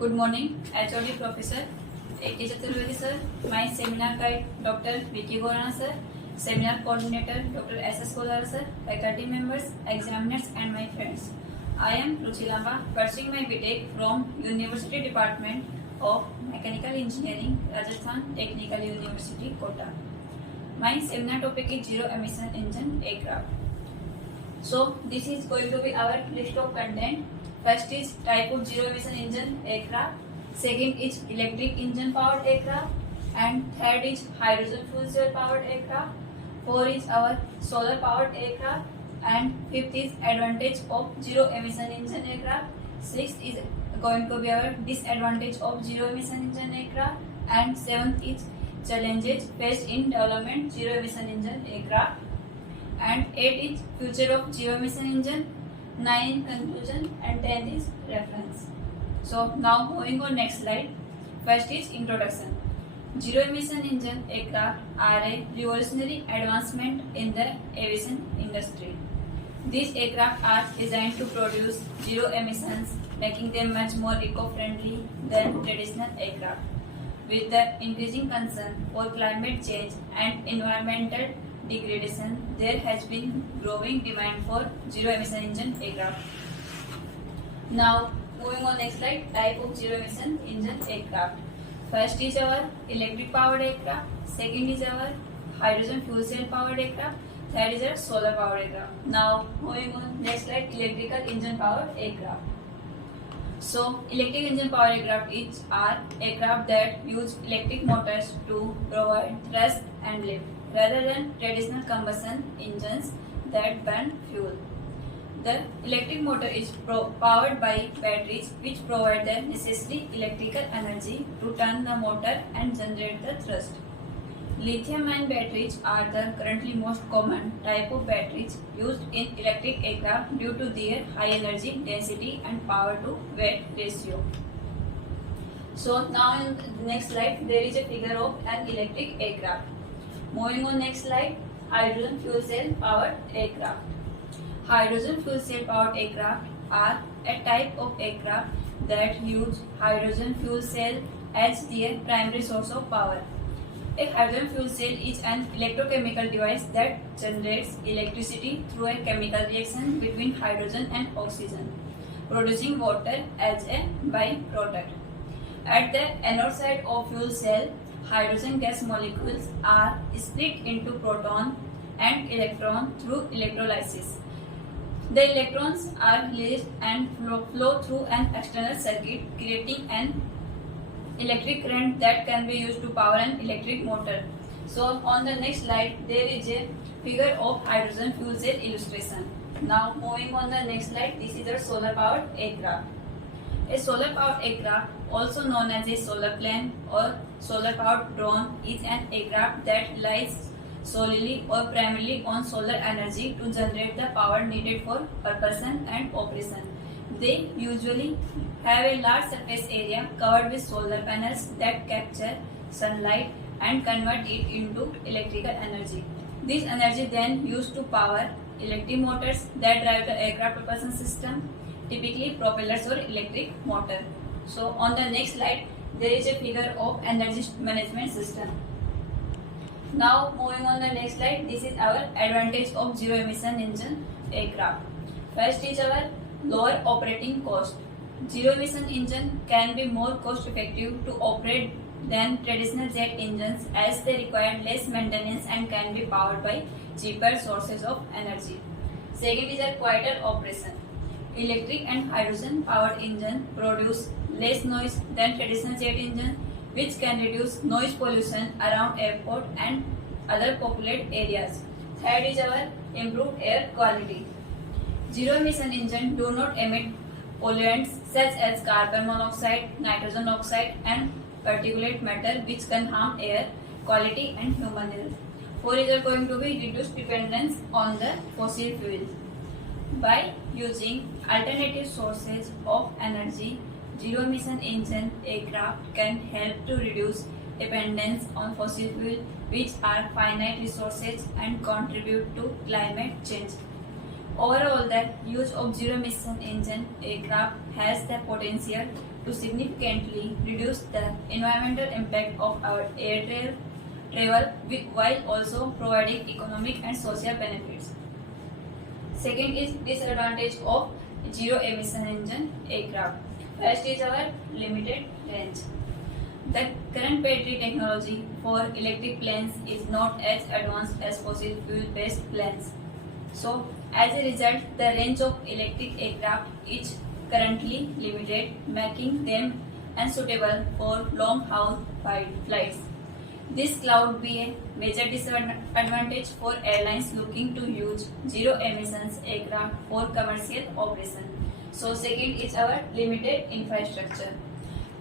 Good morning, HOD Professor A.K. Chaturvedi sir, my seminar guide Dr. Vicky Borana sir, seminar coordinator Dr. S.S. Kolar sir, faculty members, examiners and my friends. I am Ruchi Lamba, pursuing my BTech from University Department of Mechanical Engineering, Rajasthan Technical University, Kota. My seminar topic is Zero Emission Engine Aircraft. So this is going to be our list of content. First is type of zero emission engine aircraft. Second is electric engine powered aircraft. And third is hydrogen fuel cell powered aircraft. Fourth is our solar powered aircraft. And fifth is advantage of zero emission engine aircraft. Sixth is going to be our disadvantage of zero emission engine aircraft. And seventh is challenges faced in development zero emission engine aircraft. And 8 is future of zero emission engine, 9 in conclusion, and 10 is reference. So now moving on next slide. First is introduction. Zero emission engine aircraft are a revolutionary advancement in the aviation industry. These aircraft are designed to produce zero emissions, making them much more eco-friendly than traditional aircraft. With the increasing concern for climate change and environmental degradation, there has been growing demand for zero emission engine aircraft. Now moving on next slide, type of zero emission engine aircraft. First is our electric powered aircraft, second is our hydrogen fuel cell powered aircraft, third is our solar powered aircraft. Now moving on next slide, electrical engine powered aircraft. So electric engine powered aircraft are aircraft that use electric motors to provide thrust and lift, rather than traditional combustion engines that burn fuel. The electric motor is powered by batteries which provide the necessary electrical energy to turn the motor and generate the thrust. Lithium-ion batteries are the currently most common type of batteries used in electric aircraft due to their high energy density and power to weight ratio. So now in the next slide there is a figure of an electric aircraft. Moving on next slide, hydrogen fuel cell powered aircraft. Hydrogen fuel cell powered aircraft are a type of aircraft that use hydrogen fuel cell as their primary source of power. A hydrogen fuel cell is an electrochemical device that generates electricity through a chemical reaction between hydrogen and oxygen, producing water as a byproduct. At the anode side of fuel cell, hydrogen gas molecules are split into proton and electron through electrolysis. The electrons are released and flow through an external circuit, creating an electric current that can be used to power an electric motor. So on the next slide there is a figure of hydrogen fuel cell illustration. Now moving on the next slide, this is a solar powered aircraft. A solar powered aircraft, also known as a solar plane or solar powered drone, is an aircraft that relies solely or primarily on solar energy to generate the power needed for propulsion and operation. They usually have a large surface area covered with solar panels that capture sunlight and convert it into electrical energy. This energy then used to power electric motors that drive the aircraft propulsion system, typically propellers or electric motor. So on the next slide there is a figure of energy management system. Now moving on the next slide, this is our advantage of zero emission engine aircraft. First is our lower operating cost. Zero emission engine can be more cost effective to operate than traditional jet engines as they require less maintenance and can be powered by cheaper sources of energy. Second is a quieter operation. Electric and hydrogen powered engine produce less noise than traditional jet engines, which can reduce noise pollution around airport and other populated areas. Third is our improved air quality. Zero emission engines do not emit pollutants such as carbon monoxide, nitrogen oxide and particulate matter which can harm air quality and human health. Fourth is going to be reduced dependence on the fossil fuels. By using alternative sources of energy, zero emission engine aircraft can help to reduce dependence on fossil fuels, which are finite resources and contribute to climate change. Overall, the use of zero-emission engine aircraft has the potential to significantly reduce the environmental impact of our air travel while also providing economic and social benefits. Second is disadvantage of zero-emission engine aircraft. First is our limited range. The current battery technology for electric planes is not as advanced as fossil fuel-based planes. So, as a result, the range of electric aircraft is currently limited, making them unsuitable for long-haul flights. This cloud be a major disadvantage for airlines looking to use zero-emissions aircraft for commercial operation. So, second is our limited infrastructure.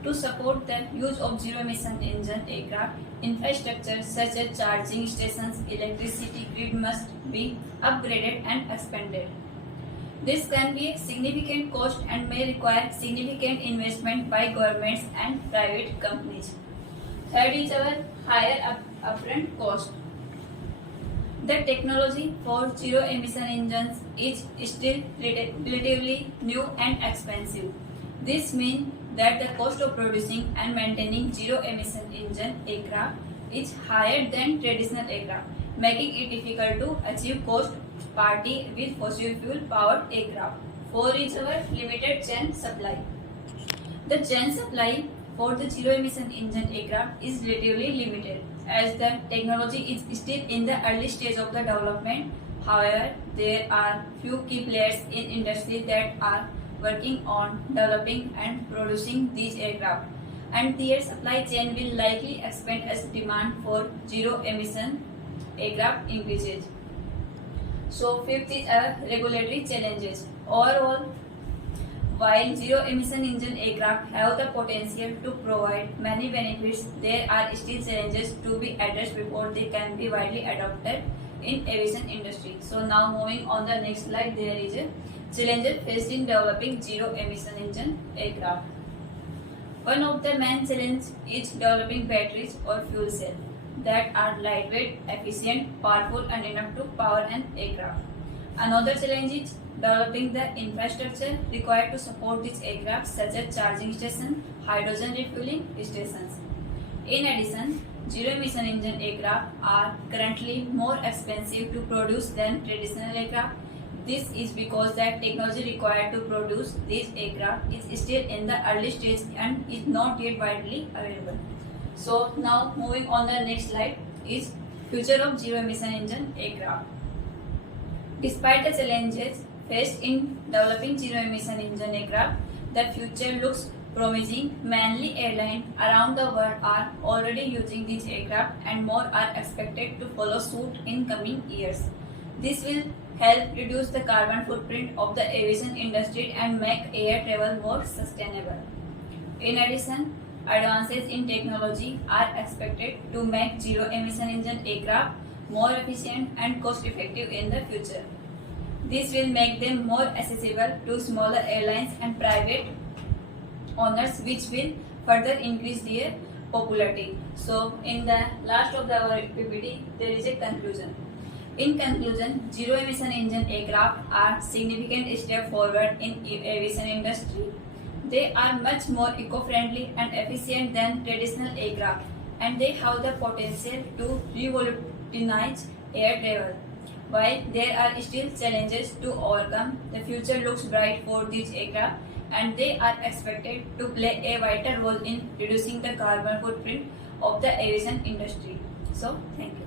To support the use of zero-emission engine aircraft, infrastructure such as charging stations, electricity grid must be upgraded and expanded. This can be a significant cost and may require significant investment by governments and private companies. Third is our higher upfront cost. The technology for zero-emission engines is still relatively new and expensive. This means that the cost of producing and maintaining zero-emission engine aircraft is higher than traditional aircraft, making it difficult to achieve cost parity with fossil fuel powered aircraft. 4 is our limited chain supply. The chain supply for the zero-emission engine aircraft is relatively limited as the technology is still in the early stage of the development. However, there are few key players in industry that are working on developing and producing these aircraft, and their supply chain will likely expand as demand for zero-emission aircraft increases. So, fifth is our regulatory challenges. Overall, while zero-emission engine aircraft have the potential to provide many benefits, there are still challenges to be addressed before they can be widely adopted in aviation industry. So now moving on the next slide, there is a challenges faced in developing zero-emission engine aircraft. One of the main challenges is developing batteries or fuel cells that are lightweight, efficient, powerful and enough to power an aircraft. Another challenge is developing the infrastructure required to support these aircraft such as charging stations, hydrogen refueling stations. In addition, zero-emission engine aircraft are currently more expensive to produce than traditional aircraft. This is because the technology required to produce these aircraft is still in the early stage and is not yet widely available. So now moving on the next slide is future of zero-emission engine aircraft. Despite the challenges faced in developing zero-emission engine aircraft, the future looks promising. Many airlines around the world are already using these aircraft and more are expected to follow suit in coming years. This will help reduce the carbon footprint of the aviation industry and make air travel more sustainable. In addition, advances in technology are expected to make zero-emission engine aircraft more efficient and cost-effective in the future. This will make them more accessible to smaller airlines and private owners, which will further increase their popularity. So, in the last of our PPT, there is a conclusion. In conclusion, zero-emission engine aircraft are significant step forward in aviation industry. They are much more eco-friendly and efficient than traditional aircraft, and they have the potential to revolutionize air travel. While there are still challenges to overcome, the future looks bright for these aircraft, and they are expected to play a vital role in reducing the carbon footprint of the aviation industry. So, thank you.